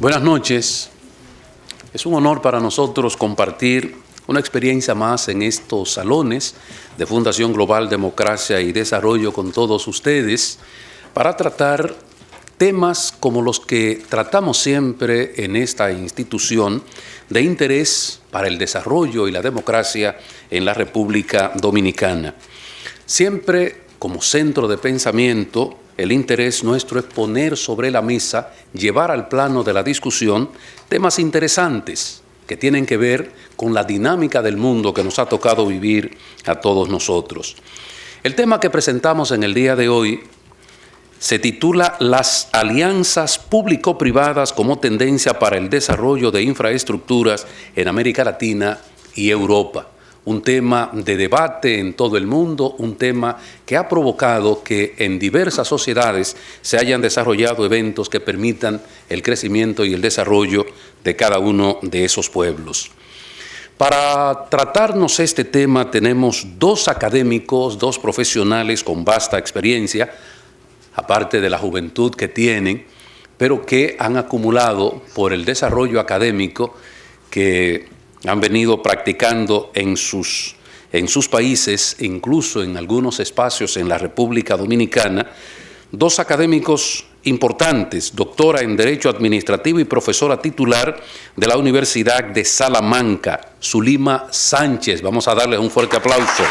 Buenas noches. Es un honor para nosotros compartir una experiencia más en estos salones de Fundación Global Democracia y Desarrollo con todos ustedes para tratar temas como los que tratamos siempre en esta institución de interés para el desarrollo y la democracia en la República Dominicana. Siempre como centro de pensamiento, el interés nuestro es poner sobre la mesa, llevar al plano de la discusión temas interesantes que tienen que ver con la dinámica del mundo que nos ha tocado vivir a todos nosotros. El tema que presentamos en el día de hoy se titula Las alianzas público-privadas como tendencia para el desarrollo de infraestructuras en América Latina y Europa. Un tema de debate en todo el mundo, un tema que ha provocado que en diversas sociedades se hayan desarrollado eventos que permitan el crecimiento y el desarrollo de cada uno de esos pueblos. Para tratarnos este tema tenemos dos académicos, dos profesionales con vasta experiencia, aparte de la juventud que tienen, pero que han acumulado por el desarrollo académico que han venido practicando en sus países, incluso en algunos espacios en la República Dominicana, dos académicos importantes, doctora en Derecho Administrativo y profesora titular de la Universidad de Salamanca, Zulima Sánchez. Vamos a darles un fuerte aplauso.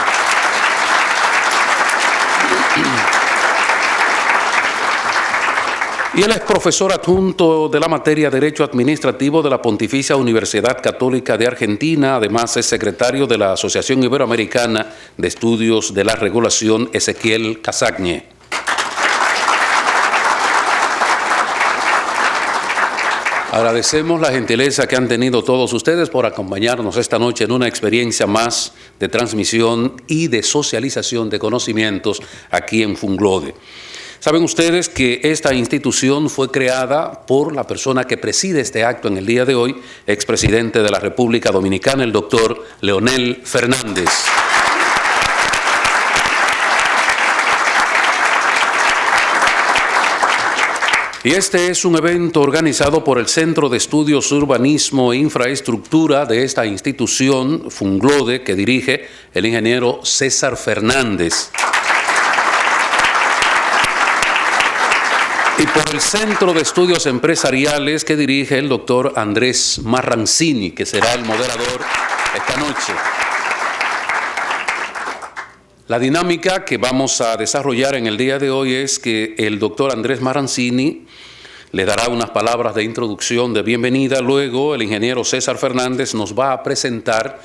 Y él es profesor adjunto de la materia Derecho Administrativo de la Pontificia Universidad Católica de Argentina. Además, es secretario de la Asociación Iberoamericana de Estudios de la Regulación, Ezequiel Casagne. Agradecemos la gentileza que han tenido todos ustedes por acompañarnos esta noche en una experiencia más de transmisión y de socialización de conocimientos aquí en Funglode. Saben ustedes que esta institución fue creada por la persona que preside este acto en el día de hoy, expresidente de la República Dominicana, el doctor Leonel Fernández. Y este es un evento organizado por el Centro de Estudios Urbanismo e Infraestructura de esta institución, Funglode, que dirige el ingeniero César Fernández. Y por el Centro de Estudios Empresariales que dirige el doctor Andrés Marrancini, que será el moderador esta noche. La dinámica que vamos a desarrollar en el día de hoy es que el doctor Andrés Marrancini le dará unas palabras de introducción, de bienvenida. Luego el ingeniero César Fernández nos va a presentar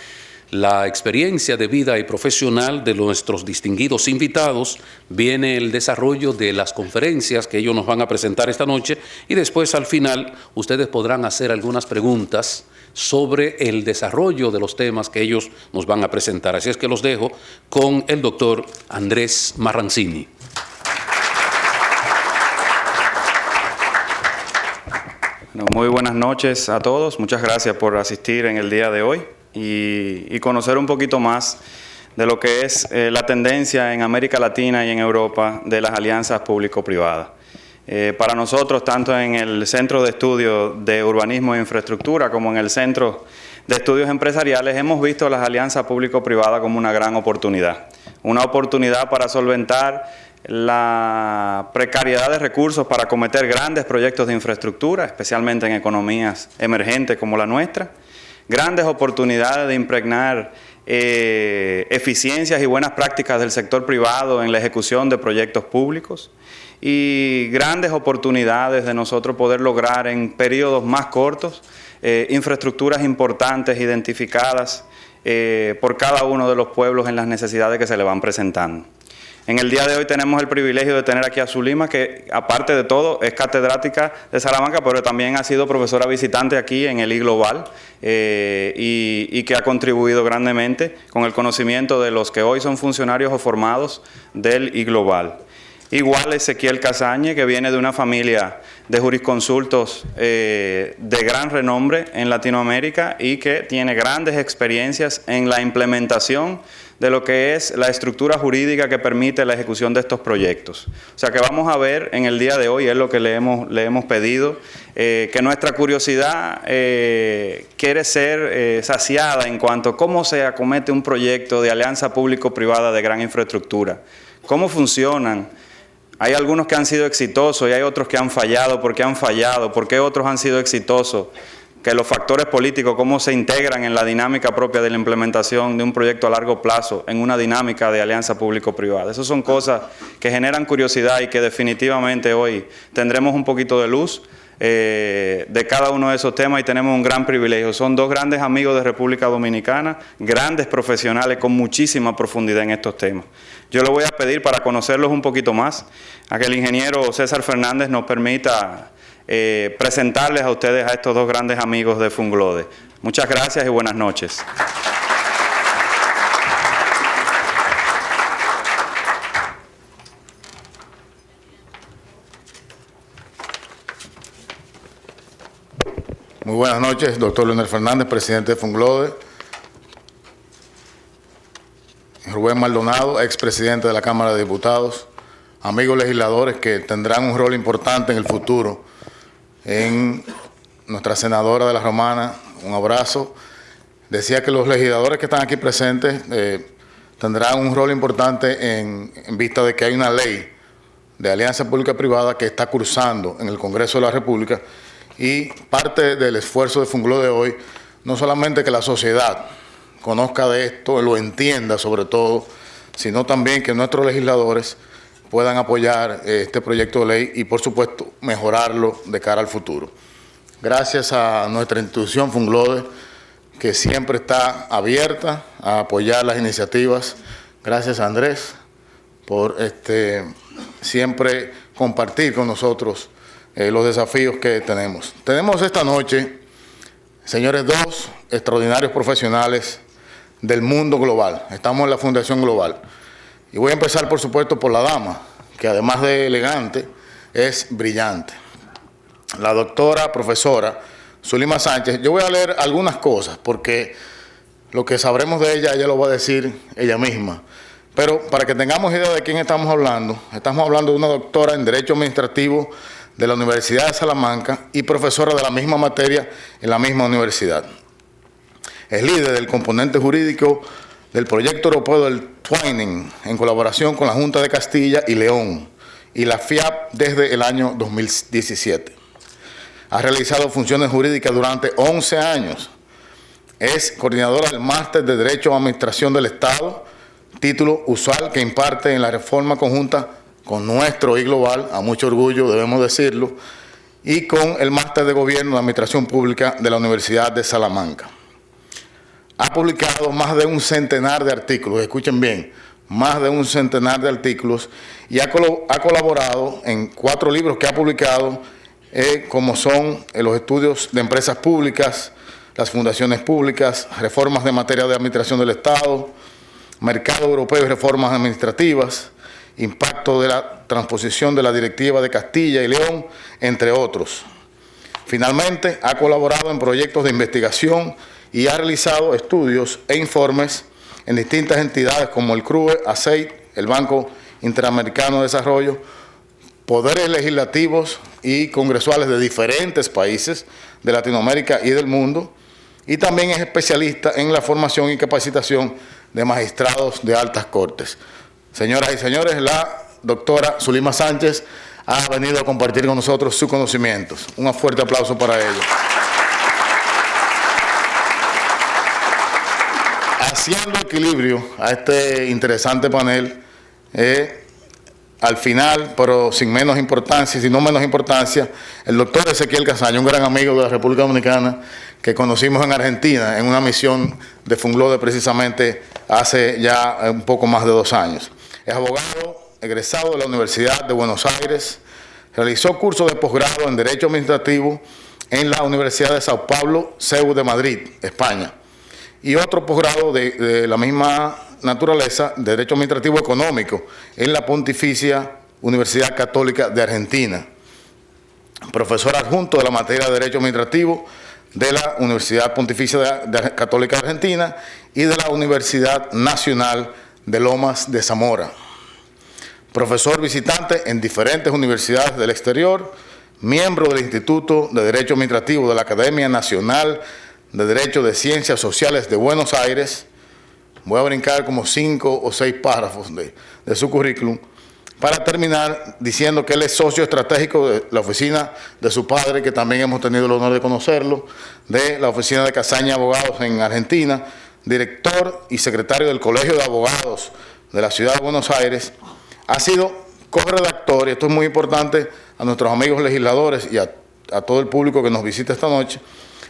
la experiencia de vida y profesional de nuestros distinguidos invitados. Viene el desarrollo de las conferencias que ellos nos van a presentar esta noche y después al final ustedes podrán hacer algunas preguntas sobre el desarrollo de los temas que ellos nos van a presentar. Así es que los dejo con el doctor Andrés Marrancini. Muy buenas noches a todos. Muchas gracias por asistir en el día de hoy y conocer un poquito más de lo que es la tendencia en América Latina y en Europa de las alianzas público-privadas. Para nosotros, tanto en el Centro de Estudios de Urbanismo e Infraestructura como en el Centro de Estudios Empresariales, hemos visto las alianzas público-privadas como una gran oportunidad. Una oportunidad para solventar la precariedad de recursos para acometer grandes proyectos de infraestructura, especialmente en economías emergentes como la nuestra. Grandes oportunidades de impregnar eficiencias y buenas prácticas del sector privado en la ejecución de proyectos públicos y grandes oportunidades de nosotros poder lograr en periodos más cortos infraestructuras importantes identificadas por cada uno de los pueblos en las necesidades que se le van presentando. En el día de hoy tenemos el privilegio de tener aquí a Zulima, que aparte de todo es catedrática de Salamanca, pero también ha sido profesora visitante aquí en el I-Global y que ha contribuido grandemente con el conocimiento de los que hoy son funcionarios o formados del I-Global. Igual Ezequiel Casagne, que viene de una familia de jurisconsultos de gran renombre en Latinoamérica y que tiene grandes experiencias en la implementación de lo que es la estructura jurídica que permite la ejecución de estos proyectos. O sea que vamos a ver en el día de hoy, es lo que le hemos pedido, que nuestra curiosidad quiere ser saciada en cuanto a cómo se acomete un proyecto de alianza público-privada de gran infraestructura, cómo funcionan. Hay algunos que han sido exitosos y hay otros que han fallado. ¿Por qué han fallado? ¿Por qué otros han sido exitosos? Que los factores políticos, cómo se integran en la dinámica propia de la implementación de un proyecto a largo plazo en una dinámica de alianza público-privada. Esas son cosas que generan curiosidad y que definitivamente hoy tendremos un poquito de luz de cada uno de esos temas y tenemos un gran privilegio. Son dos grandes amigos de República Dominicana, grandes profesionales con muchísima profundidad en estos temas. Yo le voy a pedir, para conocerlos un poquito más, a que el ingeniero César Fernández nos permita presentarles a ustedes a estos dos grandes amigos de Funglode. Muchas gracias y buenas noches. Muy buenas noches, doctor Leonel Fernández, presidente de Funglode. Rubén Maldonado, expresidente de la Cámara de Diputados. Amigos legisladores que tendrán un rol importante en el futuro. En nuestra senadora de la Romana, un abrazo. Decía que los legisladores que están aquí presentes tendrán un rol importante en vista de que hay una ley de alianza pública-privada que está cursando en el Congreso de la República, y parte del esfuerzo de Funglode hoy, no solamente que la sociedad conozca de esto, lo entienda sobre todo, sino también que nuestros legisladores puedan apoyar este proyecto de ley y, por supuesto, mejorarlo de cara al futuro. Gracias a nuestra institución Funglode, que siempre está abierta a apoyar las iniciativas. Gracias a Andrés por siempre compartir con nosotros los desafíos que tenemos. Tenemos esta noche, señores, dos extraordinarios profesionales del mundo global. Estamos en la Fundación Global. Y voy a empezar, por supuesto, por la dama, que además de elegante, es brillante. La doctora, profesora Zulima Sánchez. Yo voy a leer algunas cosas, porque lo que sabremos de ella lo va a decir ella misma. Pero para que tengamos idea de quién estamos hablando de una doctora en Derecho Administrativo de la Universidad de Salamanca y profesora de la misma materia en la misma universidad. Es líder del componente jurídico del proyecto europeo del Twinning, en colaboración con la Junta de Castilla y León y la FIAP desde el año 2017. Ha realizado funciones jurídicas durante 11 años. Es coordinadora del Máster de Derecho a Administración del Estado, título usual que imparte en la Reforma Conjunta con nuestro y global, a mucho orgullo debemos decirlo, y con el Máster de Gobierno de Administración Pública de la Universidad de Salamanca. Ha publicado más de un centenar de artículos, escuchen bien, más de un centenar de artículos, y ha colaborado en 4 libros que ha publicado, como son los estudios de empresas públicas, las fundaciones públicas, reformas de materia de administración del Estado, mercado europeo y reformas administrativas, impacto de la transposición de la Directiva de Castilla y León, entre otros. Finalmente, ha colaborado en proyectos de investigación y ha realizado estudios e informes en distintas entidades como el CRUE, ACEIT, el Banco Interamericano de Desarrollo, poderes legislativos y congresuales de diferentes países de Latinoamérica y del mundo, y también es especialista en la formación y capacitación de magistrados de altas cortes. Señoras y señores, la doctora Zulima Sánchez ha venido a compartir con nosotros sus conocimientos. Un fuerte aplauso para ella. Haciendo equilibrio a este interesante panel, al final, pero sin menos importancia, si no menos importancia, el doctor Ezequiel Casaña, un gran amigo de la República Dominicana, que conocimos en Argentina, en una misión de Funglode precisamente hace ya un poco más de 2 años. Es abogado egresado de la Universidad de Buenos Aires, realizó cursos de posgrado en Derecho Administrativo en la Universidad de Sao Paulo, CEU de Madrid, España, y otro posgrado de la misma naturaleza, de Derecho Administrativo Económico, en la Pontificia Universidad Católica de Argentina. Profesor adjunto de la materia de Derecho Administrativo de la Universidad Pontificia Católica de Argentina y de la Universidad Nacional de Lomas de Zamora. Profesor visitante en diferentes universidades del exterior, miembro del Instituto de Derecho Administrativo de la Academia Nacional de Derecho de Ciencias Sociales de Buenos Aires. Voy a brincar como 5 o 6 párrafos de su currículum para terminar diciendo que él es socio estratégico de la oficina de su padre, que también hemos tenido el honor de conocerlo, de la oficina de Casaña Abogados en Argentina, director y secretario del Colegio de Abogados de la Ciudad de Buenos Aires. Ha sido corredactor, y esto es muy importante a nuestros amigos legisladores y a todo el público que nos visita esta noche,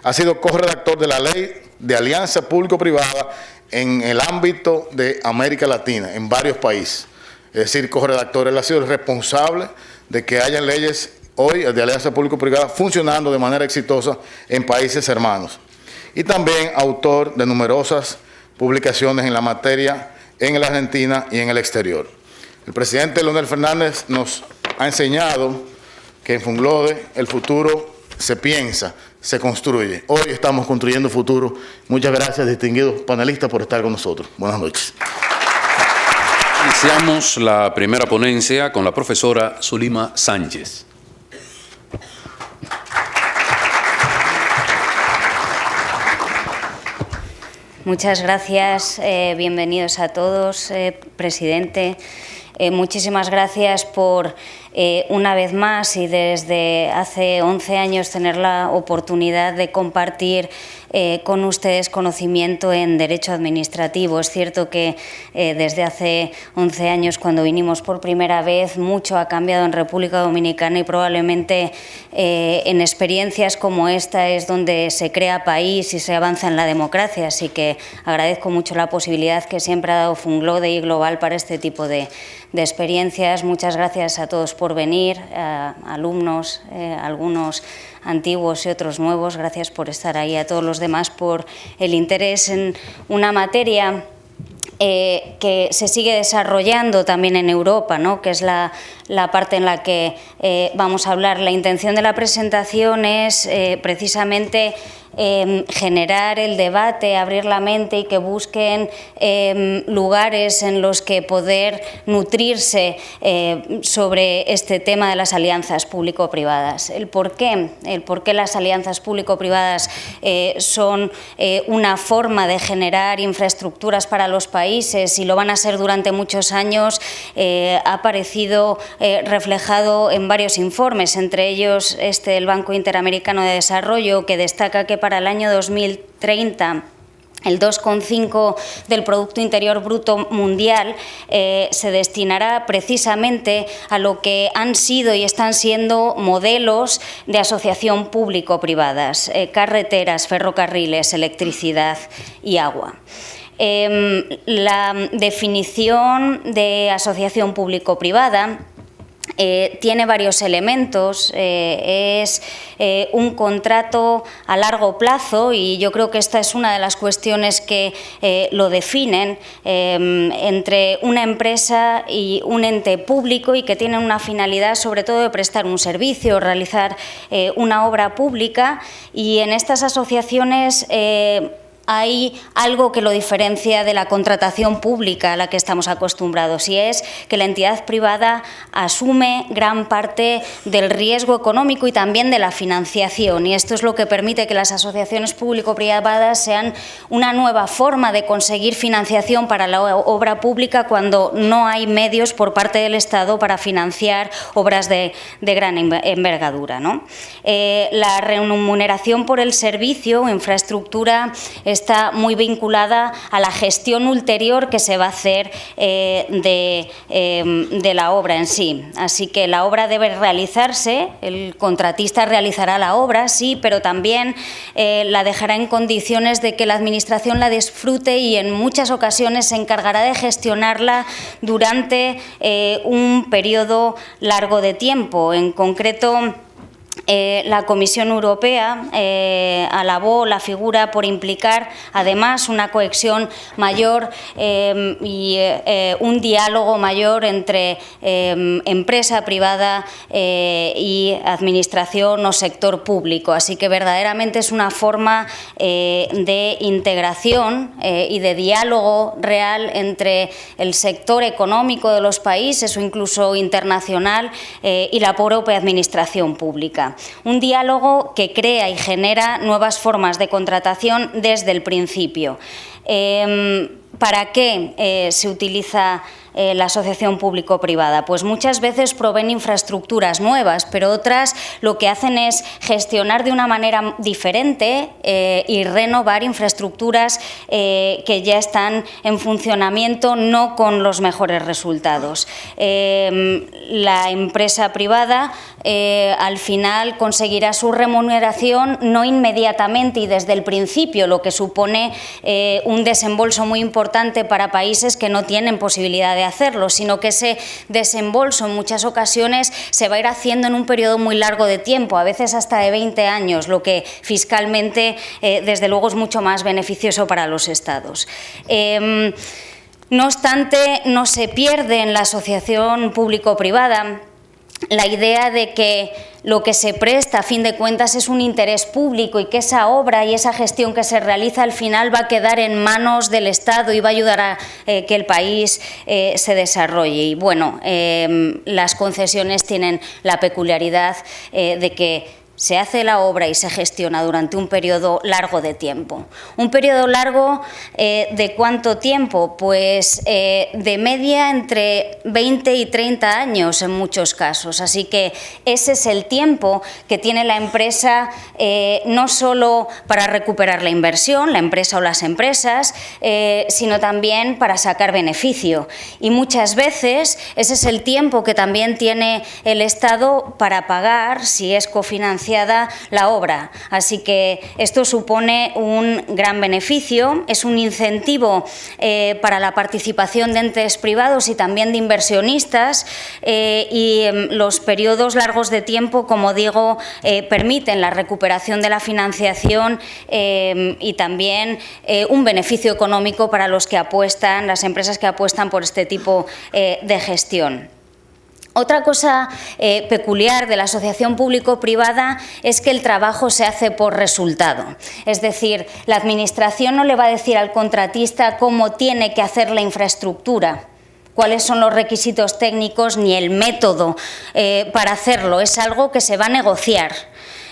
ha sido corredactor de la Ley de Alianza Público-Privada en el ámbito de América Latina, en varios países. Es decir, corredactor, él ha sido el responsable de que haya leyes hoy de alianza público-privada funcionando de manera exitosa en países hermanos. Y también autor de numerosas publicaciones en la materia en la Argentina y en el exterior. El presidente Leonel Fernández nos ha enseñado que en Funglode el futuro se piensa, se construye. Hoy estamos construyendo futuro. Muchas gracias, distinguidos panelistas, por estar con nosotros. Buenas noches. Iniciamos la primera ponencia con la profesora Zulima Sánchez. Muchas gracias, bienvenidos a todos, presidente. Muchísimas gracias por una vez más y desde hace 11 años tener la oportunidad de compartir con ustedes conocimiento en derecho administrativo. Es cierto que desde hace 11 años, cuando vinimos por primera vez, mucho ha cambiado en República Dominicana y probablemente en experiencias como esta es donde se crea país y se avanza en la democracia. Así que agradezco mucho la posibilidad que siempre ha dado Funglode y Global para este tipo de experiencias. Muchas gracias a todos por venir, alumnos, algunos antiguos y otros nuevos. Gracias por estar ahí, a todos los demás por el interés en una materia que se sigue desarrollando también en Europa, ¿no?, que es la parte en la que vamos a hablar. La intención de la presentación es precisamente generar el debate, abrir la mente y que busquen lugares en los que poder nutrirse sobre este tema de las alianzas público-privadas. El por qué las alianzas público-privadas son una forma de generar infraestructuras para los países y lo van a ser durante muchos años, ha aparecido reflejado en varios informes, entre ellos el Banco Interamericano de Desarrollo, que destaca que para el año 2030 el 2,5% del Producto Interior Bruto mundial se destinará precisamente a lo que han sido y están siendo modelos de asociación público-privadas, carreteras, ferrocarriles, electricidad y agua. La definición de asociación público-privada tiene varios elementos, es un contrato a largo plazo y yo creo que esta es una de las cuestiones que lo definen entre una empresa y un ente público y que tienen una finalidad sobre todo de prestar un servicio, realizar una obra pública, y en estas asociaciones hay algo que lo diferencia de la contratación pública a la que estamos acostumbrados, y es que la entidad privada asume gran parte del riesgo económico y también de la financiación, y esto es lo que permite que las asociaciones público-privadas sean una nueva forma de conseguir financiación para la obra pública cuando no hay medios por parte del Estado para financiar obras de gran envergadura, ¿no? La remuneración por el servicio o infraestructura está muy vinculada a la gestión ulterior que se va a hacer de la obra en sí. Así que la obra debe realizarse, el contratista realizará la obra, sí, pero también la dejará en condiciones de que la Administración la disfrute y en muchas ocasiones se encargará de gestionarla durante un periodo largo de tiempo. En concreto, La Comisión Europea alabó la figura por implicar además una cohesión mayor y un diálogo mayor entre empresa privada y administración o sector público. Así que verdaderamente es una forma de integración y de diálogo real entre el sector económico de los países o incluso internacional y la propia administración pública. Un diálogo que crea y genera nuevas formas de contratación desde el principio. ¿Para qué se utiliza la asociación público-privada? Pues muchas veces proveen infraestructuras nuevas, pero otras lo que hacen es gestionar de una manera diferente y renovar infraestructuras que ya están en funcionamiento, no con los mejores resultados. La empresa privada al final conseguirá su remuneración no inmediatamente y desde el principio, lo que supone un desembolso muy importante para países que no tienen posibilidad de hacerlo, sino que ese desembolso en muchas ocasiones se va a ir haciendo en un periodo muy largo de tiempo, a veces hasta de 20 años, lo que fiscalmente desde luego es mucho más beneficioso para los Estados. No obstante, no se pierde en la asociación público-privada la idea de que lo que se presta, a fin de cuentas, es un interés público y que esa obra y esa gestión que se realiza al final va a quedar en manos del Estado y va a ayudar a que el país se desarrolle. Y bueno, las concesiones tienen la peculiaridad de que se hace la obra y se gestiona durante un periodo largo de tiempo. ¿Un periodo largo de cuánto tiempo? Pues de media entre 20 y 30 años en muchos casos. Así que ese es el tiempo que tiene la empresa no solo para recuperar la inversión, la empresa o las empresas, sino también para sacar beneficio. Y muchas veces ese es el tiempo que también tiene el Estado para pagar, si es cofinanciada, la obra. Así que esto supone un gran beneficio, es un incentivo para la participación de entes privados y también de inversionistas y los periodos largos de tiempo, como digo, permiten la recuperación de la financiación y también un beneficio económico para los que apuestan, las empresas que apuestan por este tipo de gestión. Otra cosa peculiar de la asociación público-privada es que el trabajo se hace por resultado. Es decir, la Administración no le va a decir al contratista cómo tiene que hacer la infraestructura, cuáles son los requisitos técnicos ni el método para hacerlo. Es algo que se va a negociar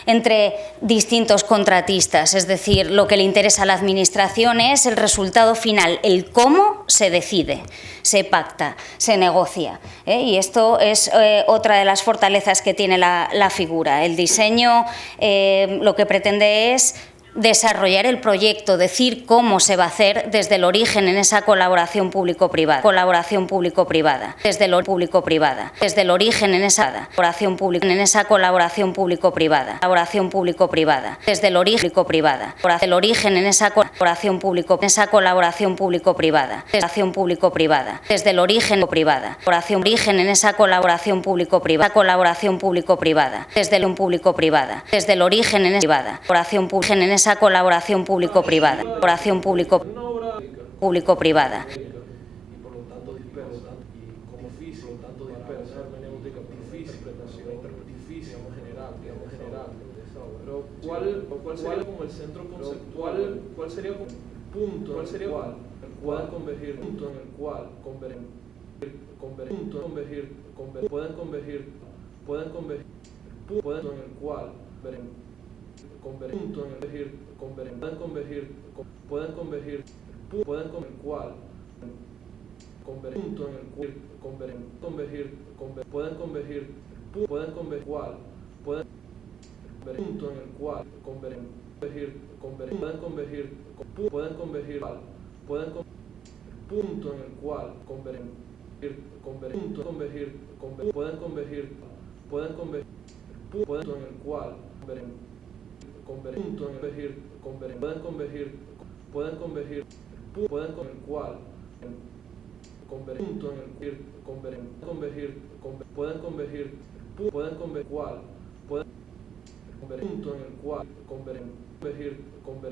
entre distintos contratistas, es decir, lo que le interesa a la Administración es el resultado final, el cómo se decide, se pacta, se negocia. Y esto es otra de las fortalezas que tiene la figura. El diseño lo que pretende es desarrollar el proyecto, decir cómo se va a hacer desde el origen en esa colaboración público-privada. Colaboración público-privada. Desde lo público-privada. Desde el origen en esa colaboración público, en esa colaboración público-privada. Colaboración público-privada. Desde el origen público-privada. Desde el origen en esa colaboración público, en esa colaboración público-privada. Colaboración público-privada. Desde el origen privada. Colaboración origen en esa colaboración público-privada. Colaboración público-privada. Desde el público-privada. Desde el origen en esa colaboración pública en esa colaboración público-privada, colaboración público-privada. ¿Cuál sería como el centro conceptual? ¿Cuál sería como el punto en el cual puedan convergir, punto en el cual pueden convergir, pueden convergir, punto en el cual punto en el pueden convergir, pueden convergir, pueden con el cual punto en el cual convergir, pueden convergir, pueden convergir, cual pueden punto en el cual convergir, pueden convergir, pueden convergir, pueden punto en el cual convergir, punto convergir, pueden convergir, pueden convergir, punto en el cual punto en convergir, pueden convergir, pueden convergir, pueden con el cual punto en el convergir, pueden convergir, pueden convergir, pueden convergir, cual pueden punto en el cual convergir,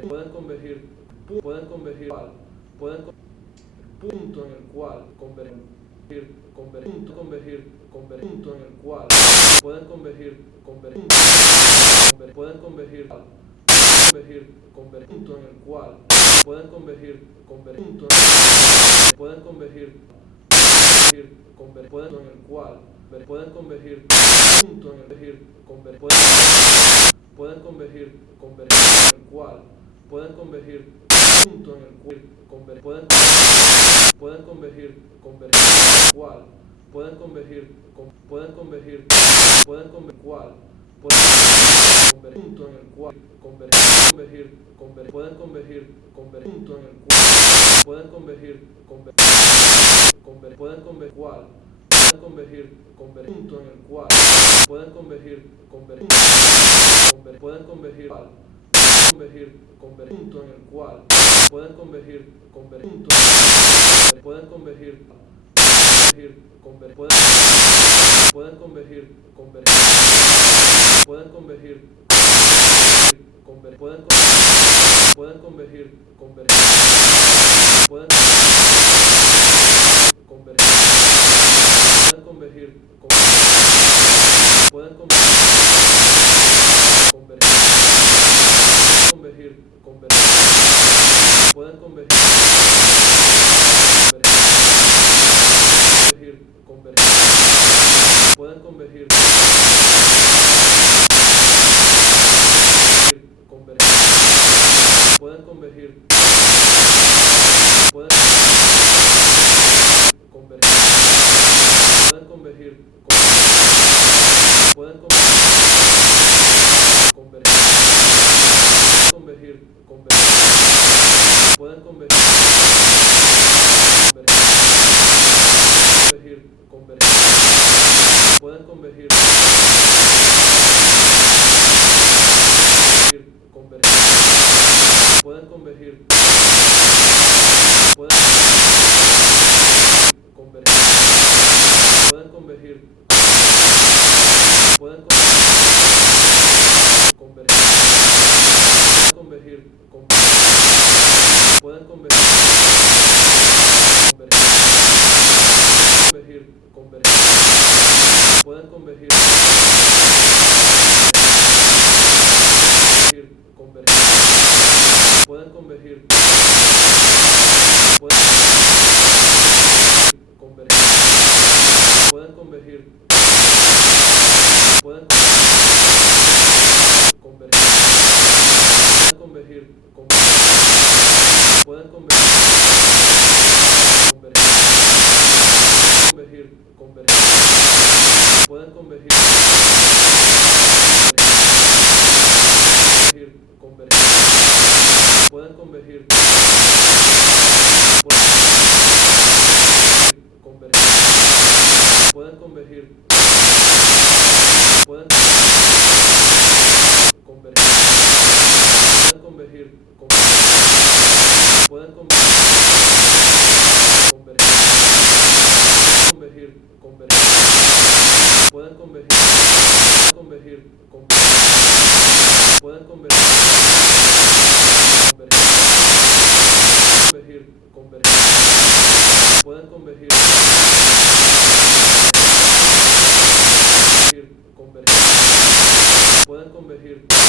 pueden convergir, pueden convergir, pueden punto en el cual convergir, punto convergir, punto en el cual pueden convergir, pueden convergir, punto en el cual pueden convergir, punto, pueden convergir, pueden en el cual pueden convergir, punto en el pueden convergir, en el cual pueden convergir, punto en el cual pueden convergir, cual pueden convergir, pueden convergir, pueden convergir, cual pueden convergir, punto en el cual convergir, pueden convergir, punto en el cual pueden convergir, pueden convergir, cual pueden convergir, punto en el cual pueden convergir, pueden convergir, cual convergir, punto en el cual pueden convergir, punto pueden convergir, pueden pueden convergir, pueden convergir, pueden pueden convergir, pueden pueden convergir, pueden convergir, pueden convergir, pueden convergir, pueden convergir, pueden convergir, pueden convergir, pueden convergir, pueden convergir, pueden convergir, pueden convergir, pueden convergir, pueden convergir, pueden convergir, convergir, pueden convergir, convergir, pueden convergir, pueden convergir, pueden convergir, pueden convergir, pueden convergir, pueden convergir, pueden convergir, pueden convergir, pueden convergir, pueden convergir, pueden convergir, pueden convergir, pueden convergir, pueden convergir, convergir, pueden convergir, convergir, pueden convergir, pueden convergir, pueden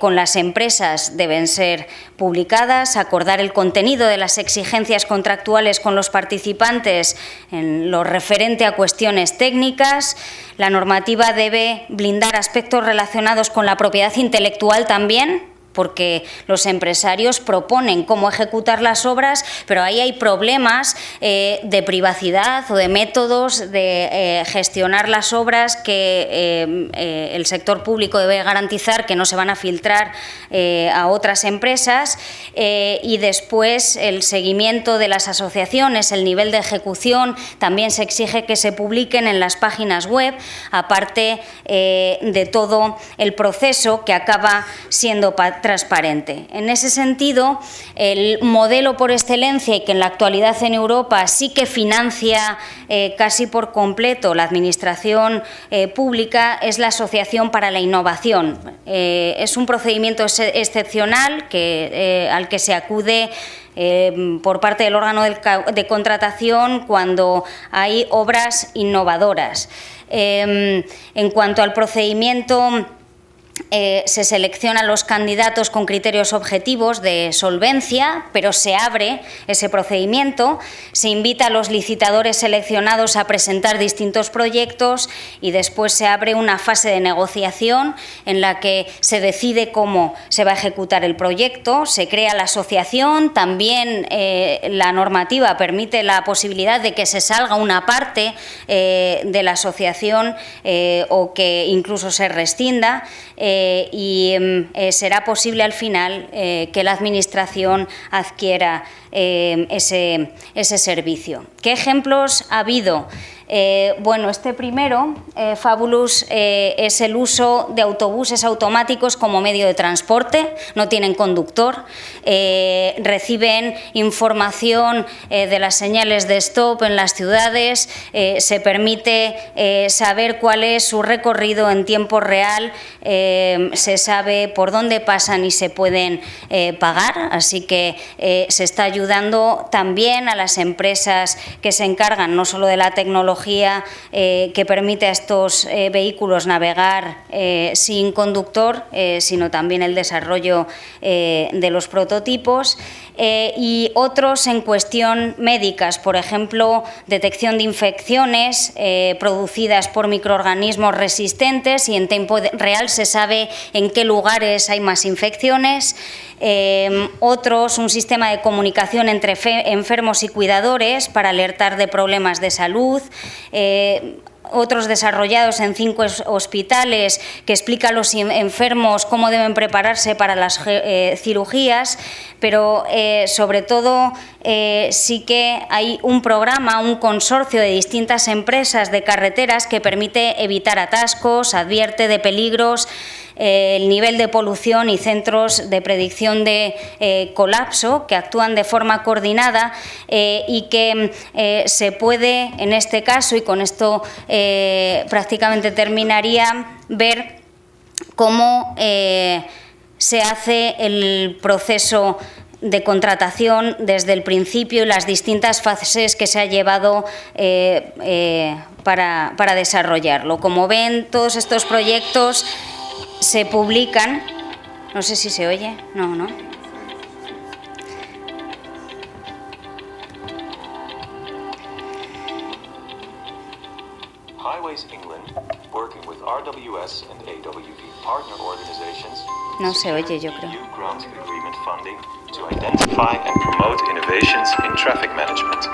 con las empresas deben ser publicadas, acordar el contenido de las exigencias contractuales con los participantes en lo referente a cuestiones técnicas. La normativa debe blindar aspectos relacionados con la propiedad intelectual también, porque los empresarios proponen cómo ejecutar las obras, pero ahí hay problemas de privacidad o de métodos de gestionar las obras que el sector público debe garantizar que no se van a filtrar a otras empresas, y después el seguimiento de las asociaciones, el nivel de ejecución, también se exige que se publiquen en las páginas web, aparte de todo el proceso que acaba siendo transparente. En ese sentido, el modelo por excelencia, y que en la actualidad en Europa sí que financia casi por completo la administración pública, es la Asociación para la Innovación. Es un procedimiento excepcional al que se acude por parte del órgano de contratación cuando hay obras innovadoras. En cuanto al procedimiento, se seleccionan los candidatos con criterios objetivos de solvencia, pero se abre ese procedimiento, se invita a los licitadores seleccionados a presentar distintos proyectos y después se abre una fase de negociación en la que se decide cómo se va a ejecutar el proyecto, se crea la asociación, también la normativa permite la posibilidad de que se salga una parte de la asociación o que incluso se rescinda, y será posible al final que la Administración adquiera ese servicio. ¿Qué ejemplos ha habido? Bueno, este primero, Fabulous, es el uso de autobuses automáticos como medio de transporte, no tienen conductor, reciben información de las señales de stop en las ciudades, se permite saber cuál es su recorrido en tiempo real, se sabe por dónde pasan y se pueden pagar, así que se está ayudando también a las empresas que se encargan no solo de la tecnología que permite a estos vehículos navegar sin conductor, sino también el desarrollo de los prototipos, y otros en cuestión médicas, por ejemplo, detección de infecciones producidas por microorganismos resistentes y en tiempo real se sabe en qué lugares hay más infecciones. Otros, un sistema de comunicación entre enfermos y cuidadores para alertar de problemas de salud. Otros desarrollados en 5 hospitales que explica a los enfermos cómo deben prepararse para las cirugías, pero sobre todo sí que hay un programa, un consorcio de distintas empresas de carreteras que permite evitar atascos, advierte de peligros, el nivel de polución y centros de predicción de colapso que actúan de forma coordinada y que se puede, en este caso, y con esto prácticamente terminaría, ver cómo se hace el proceso de contratación desde el principio y las distintas fases que se ha llevado para desarrollarlo. Como ven, todos estos proyectos se publican. No sé si se oye. No. Highways England, working with RWS and AWV partner organizations, no se oye, yo creo. EU grant agreement funding to identify and promote innovations in traffic management.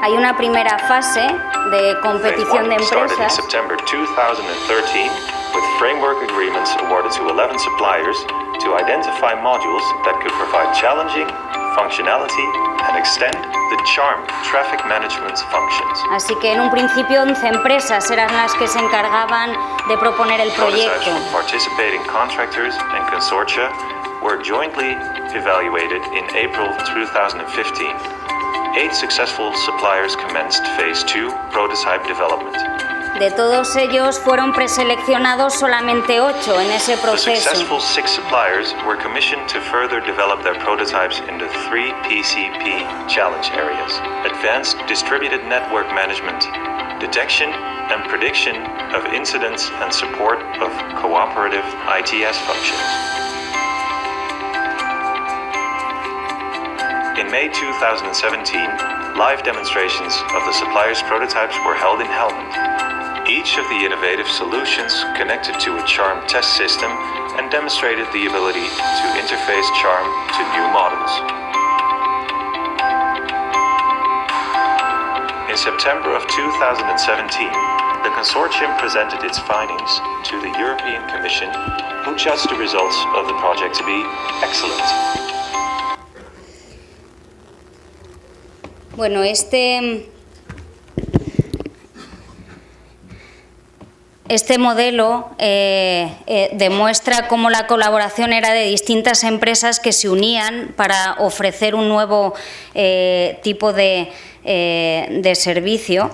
Hay una primera fase de competición de Started in empresas. September 2013 with framework agreements awarded to 11 suppliers to identify modules that could provide challenging functionality and extend the CHARM traffic management functions. Así que en un principio 11 empresas eran las que se encargaban de proponer el Prototypes proyecto. from participating contractors and consortia were jointly evaluated in April 2015. 8 successful suppliers commenced Phase 2 prototype development. De todos ellos fueron preseleccionados solamente 8 en ese The proceso. successful 6 suppliers were commissioned to further develop their prototypes in the 3 PCP challenge areas: Advanced Distributed Network Management, detection and prediction of incidents and support of cooperative ITS functions. In May 2017, live demonstrations of the suppliers' prototypes were held in Helmond. Each of the innovative solutions connected to a CHARM test system and demonstrated the ability to interface CHARM to new models. In September of 2017, the consortium presented its findings to the European Commission, who judged the results of the project to be excellent. Bueno, este modelo demuestra cómo la colaboración era de distintas empresas que se unían para ofrecer un nuevo tipo de servicio.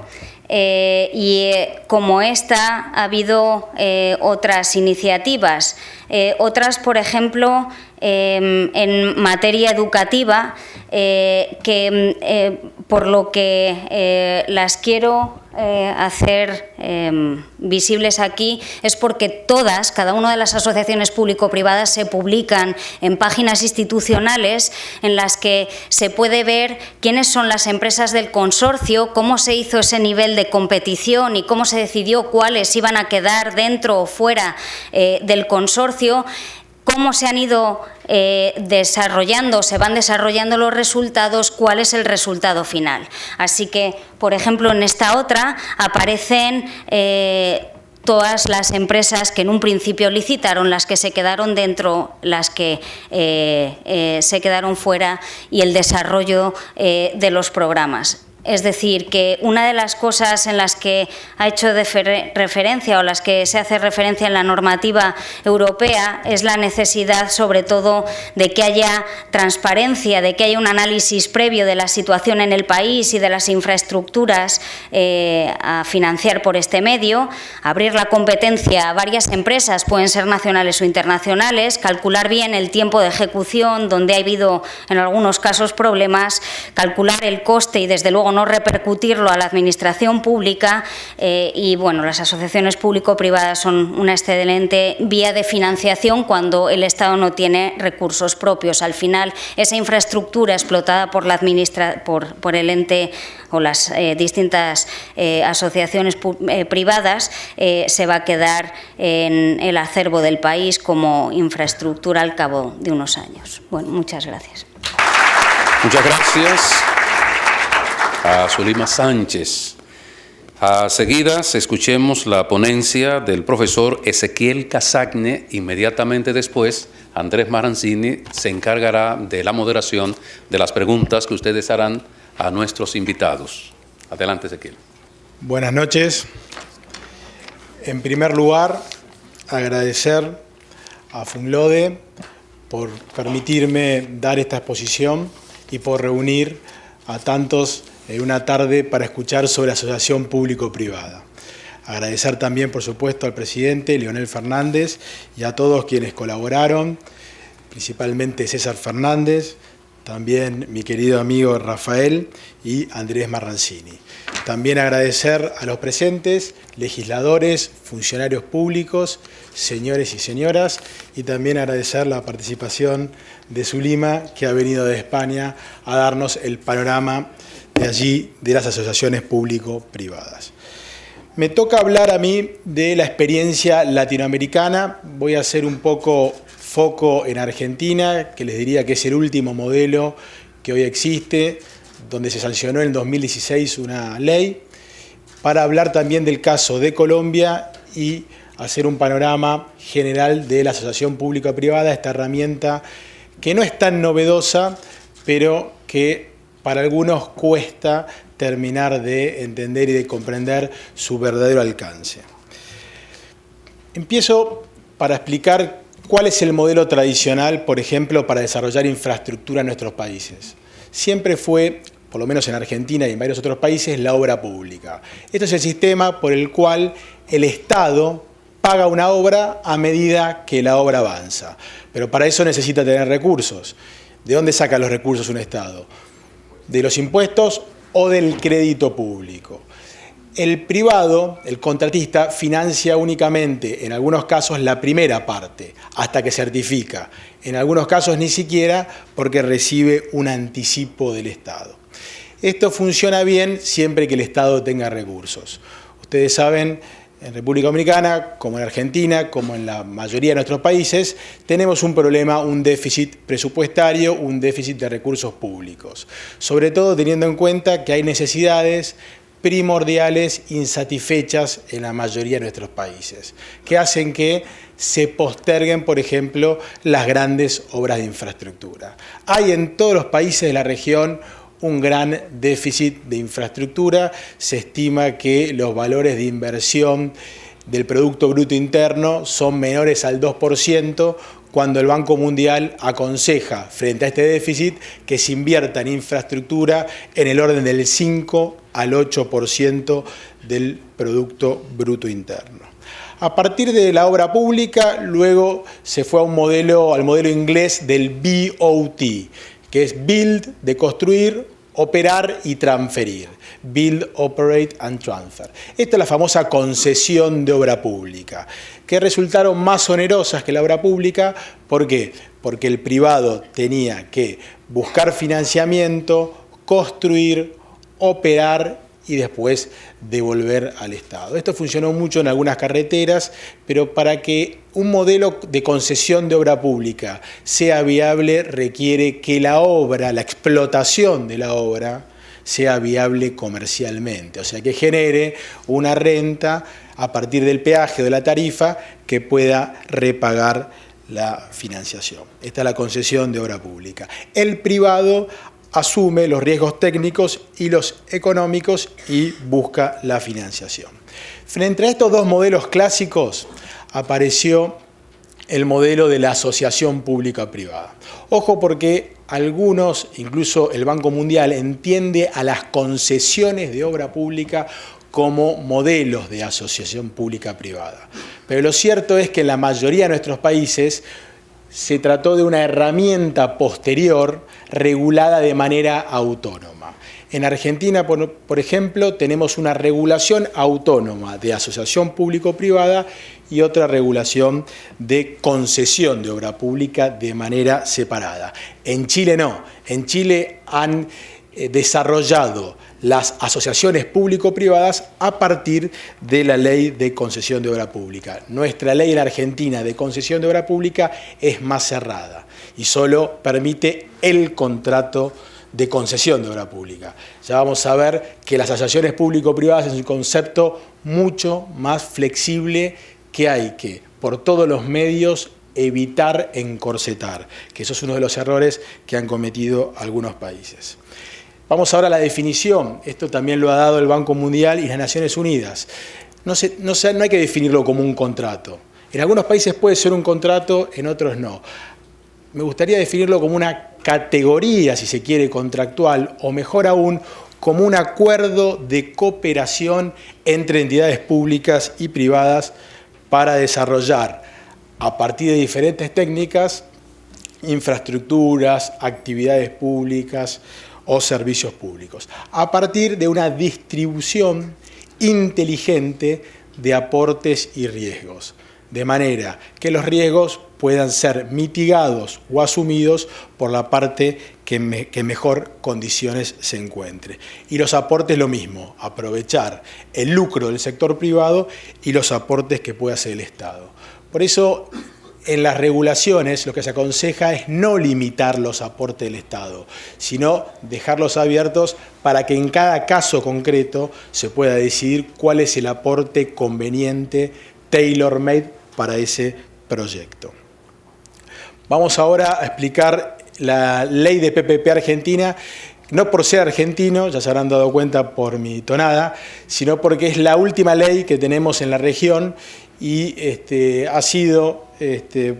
Como esta, ha habido otras iniciativas. Otras, por ejemplo, en materia educativa, por lo que las quiero hacer visibles aquí, es porque cada una de las asociaciones público-privadas se publican en páginas institucionales en las que se puede ver quiénes son las empresas del consorcio, cómo se hizo ese nivel de competición y cómo se decidió cuáles iban a quedar dentro o fuera del consorcio, cómo se han ido se van desarrollando los resultados, cuál es el resultado final. Así que, por ejemplo, en esta otra aparecen todas las empresas que en un principio licitaron, las que se quedaron dentro, las que se quedaron fuera y el desarrollo de los programas. Es decir, que una de las cosas en las que ha hecho referencia o las que se hace referencia en la normativa europea es la necesidad, sobre todo, de que haya transparencia, de que haya un análisis previo de la situación en el país y de las infraestructuras a financiar por este medio, abrir la competencia a varias empresas, pueden ser nacionales o internacionales, calcular bien el tiempo de ejecución, donde ha habido en algunos casos problemas, calcular el coste y, desde luego, no repercutirlo a la administración pública y, bueno, las asociaciones público-privadas son una excelente vía de financiación cuando el Estado no tiene recursos propios. Al final, esa infraestructura explotada por por el ente o las distintas asociaciones privadas se va a quedar en el acervo del país como infraestructura al cabo de unos años. Bueno, muchas gracias. Muchas gracias a Zulima Sánchez. A seguidas, escuchemos la ponencia del profesor Ezequiel Casagne. Inmediatamente después, Andrés Marrancini se encargará de la moderación de las preguntas que ustedes harán a nuestros invitados. Adelante, Ezequiel. Buenas noches. En primer lugar, agradecer a FUNLODE por permitirme dar esta exposición y por reunir a tantos en una tarde para escuchar sobre asociación público-privada. Agradecer también, por supuesto, al presidente Leonel Fernández y a todos quienes colaboraron, principalmente César Fernández, también mi querido amigo Rafael y Andrés Marrancini. También agradecer a los presentes, legisladores, funcionarios públicos, señores y señoras, y también agradecer la participación de Zulima, que ha venido de España a darnos el panorama de allí, de las asociaciones público-privadas. Me toca hablar a mí de la experiencia latinoamericana. Voy a hacer un poco foco en Argentina, que les diría que es el último modelo que hoy existe, donde se sancionó en el 2016 una ley, para hablar también del caso de Colombia y hacer un panorama general de la asociación público-privada, esta herramienta que no es tan novedosa, pero que para algunos cuesta terminar de entender y de comprender su verdadero alcance. Empiezo para explicar cuál es el modelo tradicional, por ejemplo, para desarrollar infraestructura en nuestros países. Siempre fue, por lo menos en Argentina y en varios otros países, la obra pública. Este es el sistema por el cual el Estado paga una obra a medida que la obra avanza. Pero para eso necesita tener recursos. ¿De dónde saca los recursos un Estado? De los impuestos o del crédito público. El privado, el contratista, financia únicamente, en algunos casos, la primera parte, hasta que certifica. En algunos casos ni siquiera, porque recibe un anticipo del Estado. Esto funciona bien siempre que el Estado tenga recursos. Ustedes saben, en República Dominicana, como en Argentina, como en la mayoría de nuestros países, tenemos un problema, un déficit presupuestario, un déficit de recursos públicos. Sobre todo teniendo en cuenta que hay necesidades primordiales insatisfechas en la mayoría de nuestros países, que hacen que se posterguen, por ejemplo, las grandes obras de infraestructura. Hay en todos los países de la región un gran déficit de infraestructura. Se estima que los valores de inversión del Producto Bruto Interno son menores al 2%, cuando el Banco Mundial aconseja, frente a este déficit, que se invierta en infraestructura en el orden del 5 al 8% del Producto Bruto Interno. A partir de la obra pública, luego se fue al modelo inglés del BOT, que es Build, de construir, operar y transferir. Build, Operate and Transfer. Esta es la famosa concesión de obra pública, que resultaron más onerosas que la obra pública. ¿Por qué? Porque el privado tenía que buscar financiamiento, construir, operar y después devolver al Estado. Esto funcionó mucho en algunas carreteras, pero para que un modelo de concesión de obra pública sea viable requiere que la obra, la explotación de la obra, sea viable comercialmente, o sea, que genere una renta a partir del peaje o de la tarifa que pueda repagar la financiación. Esta es la concesión de obra pública. El privado asume los riesgos técnicos y los económicos y busca la financiación. Frente a estos dos modelos clásicos apareció el modelo de la asociación pública-privada. Ojo, porque algunos, incluso el Banco Mundial, entiende a las concesiones de obra pública como modelos de asociación pública-privada. Pero lo cierto es que en la mayoría de nuestros países se trató de una herramienta posterior regulada de manera autónoma. En Argentina, por ejemplo, tenemos una regulación autónoma de asociación público-privada y otra regulación de concesión de obra pública de manera separada. En Chile no. En Chile han desarrollado las asociaciones público-privadas a partir de la ley de concesión de obra pública. Nuestra ley en Argentina de concesión de obra pública es más cerrada y solo permite el contrato de concesión de obra pública. Ya vamos a ver que las asociaciones público-privadas es un concepto mucho más flexible, que hay que, por todos los medios, evitar encorsetar, que eso es uno de los errores que han cometido algunos países. Vamos ahora a la definición. Esto también lo ha dado el Banco Mundial y las Naciones Unidas. No hay que definirlo como un contrato. En algunos países puede ser un contrato, en otros no. Me gustaría definirlo como una categoría, si se quiere, contractual, o mejor aún, como un acuerdo de cooperación entre entidades públicas y privadas para desarrollar, a partir de diferentes técnicas, infraestructuras, actividades públicas o servicios públicos, a partir de una distribución inteligente de aportes y riesgos, de manera que los riesgos puedan ser mitigados o asumidos por la parte que en mejor condiciones se encuentre. Y los aportes lo mismo, aprovechar el lucro del sector privado y los aportes que puede hacer el Estado. Por eso, en las regulaciones lo que se aconseja es no limitar los aportes del Estado, sino dejarlos abiertos para que en cada caso concreto se pueda decidir cuál es el aporte conveniente, tailor-made para ese proyecto. Vamos ahora a explicar la ley de PPP Argentina, no por ser argentino, ya se habrán dado cuenta por mi tonada, sino porque es la última ley que tenemos en la región y ha sido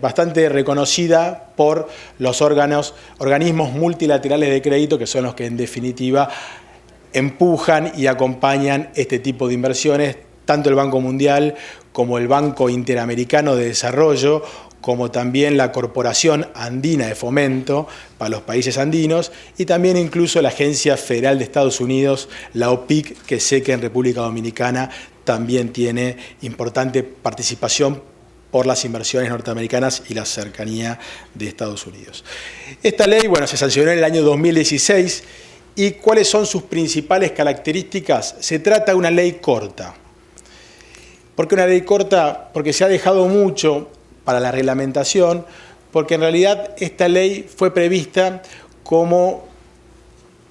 bastante reconocida por los organismos multilaterales de crédito, que son los que en definitiva empujan y acompañan este tipo de inversiones, tanto el Banco Mundial como el Banco Interamericano de Desarrollo, como también la Corporación Andina de Fomento para los países andinos y también incluso la Agencia Federal de Estados Unidos, la OPIC, que sé que en República Dominicana también tiene importante participación por las inversiones norteamericanas y la cercanía de Estados Unidos. Esta ley, bueno, se sancionó en el año 2016 y ¿cuáles son sus principales características? Se trata de una ley corta. ¿Por qué una ley corta? Porque se ha dejado mucho para la reglamentación, porque en realidad esta ley fue prevista como,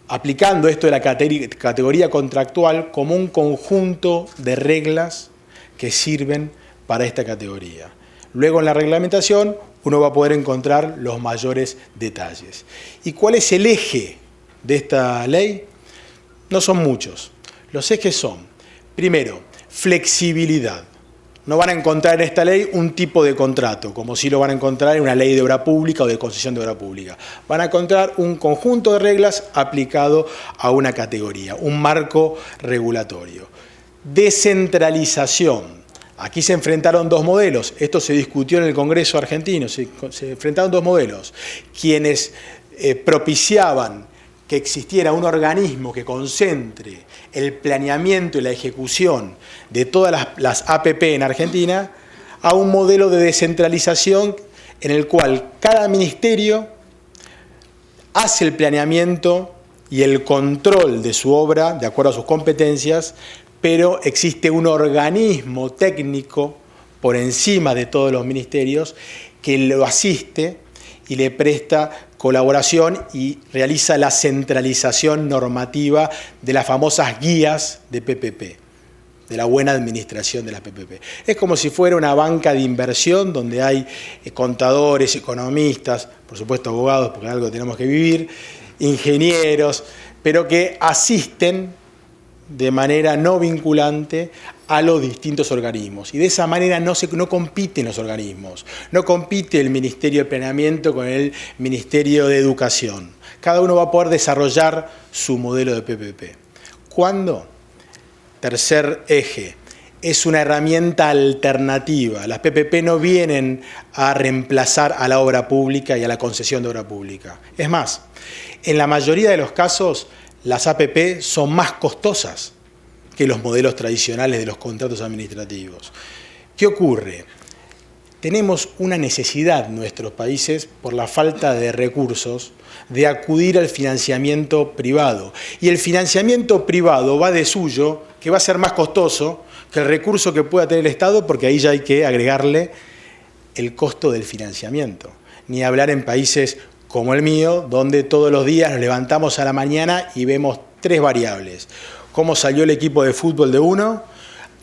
aplicando esto de la categoría contractual, como un conjunto de reglas que sirven para esta categoría. Luego en la reglamentación uno va a poder encontrar los mayores detalles. ¿Y cuál es el eje de esta ley? No son muchos. Los ejes son, primero, flexibilidad. No van a encontrar en esta ley un tipo de contrato, como si lo van a encontrar en una ley de obra pública o de concesión de obra pública. Van a encontrar un conjunto de reglas aplicado a una categoría, un marco regulatorio. Descentralización. Aquí se enfrentaron dos modelos. Esto se discutió en el Congreso argentino. Se enfrentaron dos modelos. Quienes propiciaban que existiera un organismo que concentre el planeamiento y la ejecución de todas las APP en Argentina, a un modelo de descentralización en el cual cada ministerio hace el planeamiento y el control de su obra de acuerdo a sus competencias, pero existe un organismo técnico por encima de todos los ministerios que lo asiste y le presta colaboración y realiza la centralización normativa de las famosas guías de PPP, de la buena administración de las PPP. Es como si fuera una banca de inversión donde hay contadores, economistas, por supuesto abogados, porque algo tenemos que vivir, ingenieros, pero que asisten de manera no vinculante a los distintos organismos. Y de esa manera no compiten los organismos, no compite el Ministerio de Planeamiento con el Ministerio de Educación. Cada uno va a poder desarrollar su modelo de PPP. ¿Cuándo? Tercer eje, es una herramienta alternativa. Las PPP no vienen a reemplazar a la obra pública y a la concesión de obra pública. Es más, en la mayoría de los casos, las APP son más costosas que los modelos tradicionales de los contratos administrativos. ¿Qué ocurre? Tenemos una necesidad en nuestros países, por la falta de recursos, de acudir al financiamiento privado. Y el financiamiento privado va de suyo, que va a ser más costoso que el recurso que pueda tener el Estado, porque ahí ya hay que agregarle el costo del financiamiento. Ni hablar en países como el mío, donde todos los días nos levantamos a la mañana y vemos tres variables. Cómo salió el equipo de fútbol de uno,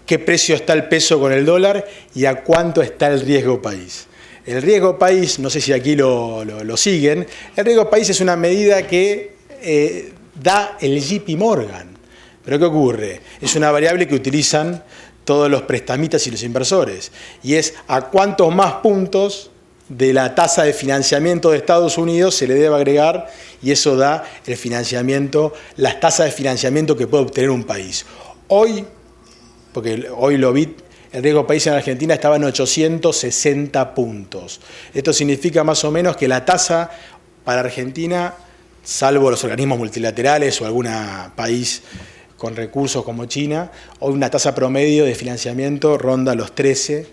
qué precio está el peso con el dólar y a cuánto está el riesgo país. El riesgo país, no sé si aquí lo siguen, el riesgo país es una medida que da el JP Morgan. ¿Pero qué ocurre? Es una variable que utilizan todos los prestamistas y los inversores. Y es a cuántos más puntos de la tasa de financiamiento de Estados Unidos se le debe agregar, y eso da el financiamiento, las tasas de financiamiento que puede obtener un país. Hoy, porque hoy lo vi, el riesgo país en Argentina estaba en 860 puntos. Esto significa más o menos que la tasa para Argentina, salvo los organismos multilaterales o algún país con recursos como China, hoy una tasa promedio de financiamiento ronda los 13,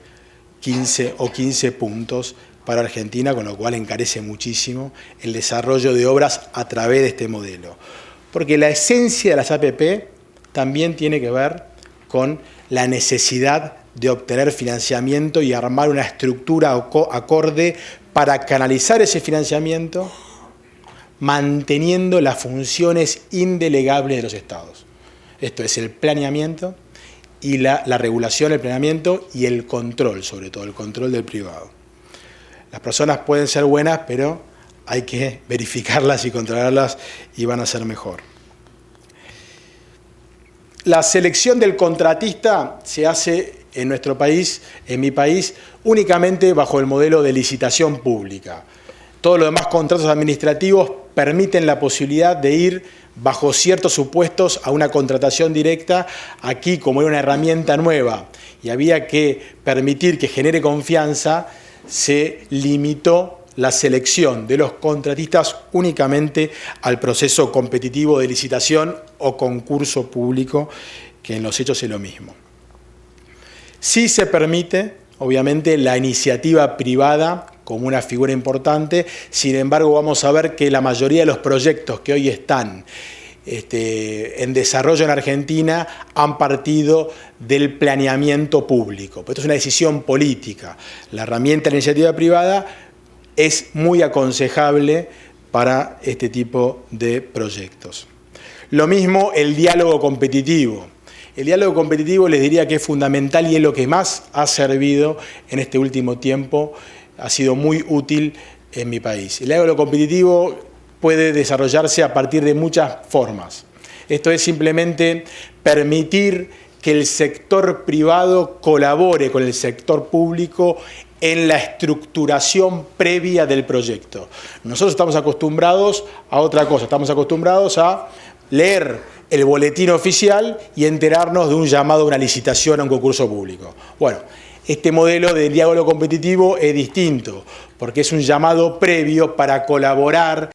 15 o 15 puntos para Argentina, con lo cual encarece muchísimo el desarrollo de obras a través de este modelo. Porque la esencia de las APP también tiene que ver con la necesidad de obtener financiamiento y armar una estructura acorde para canalizar ese financiamiento, manteniendo las funciones indelegables de los Estados. Esto es el planeamiento y la regulación, el planeamiento y el control, sobre todo el control del privado. Las personas pueden ser buenas, pero hay que verificarlas y controlarlas y van a ser mejor. La selección del contratista se hace en nuestro país, en mi país, únicamente bajo el modelo de licitación pública. Todos los demás contratos administrativos permiten la posibilidad de ir bajo ciertos supuestos a una contratación directa. Aquí, como era una herramienta nueva y había que permitir que genere confianza, se limitó la selección de los contratistas únicamente al proceso competitivo de licitación o concurso público, que en los hechos es lo mismo. Sí se permite, obviamente, la iniciativa privada como una figura importante. Sin embargo, vamos a ver que la mayoría de los proyectos que hoy están en desarrollo en Argentina han partido del planeamiento público. Esto es una decisión política. La herramienta de la iniciativa privada es muy aconsejable para este tipo de proyectos. Lo mismo el diálogo competitivo. El diálogo competitivo les diría que es fundamental y es lo que más ha servido en este último tiempo, ha sido muy útil en mi país. El diálogo competitivo puede desarrollarse a partir de muchas formas. Esto es simplemente permitir que el sector privado colabore con el sector público en la estructuración previa del proyecto. Nosotros estamos acostumbrados a otra cosa, estamos acostumbrados a leer el boletín oficial y enterarnos de un llamado a una licitación a un concurso público. Bueno, este modelo de diálogo competitivo es distinto, porque es un llamado previo para colaborar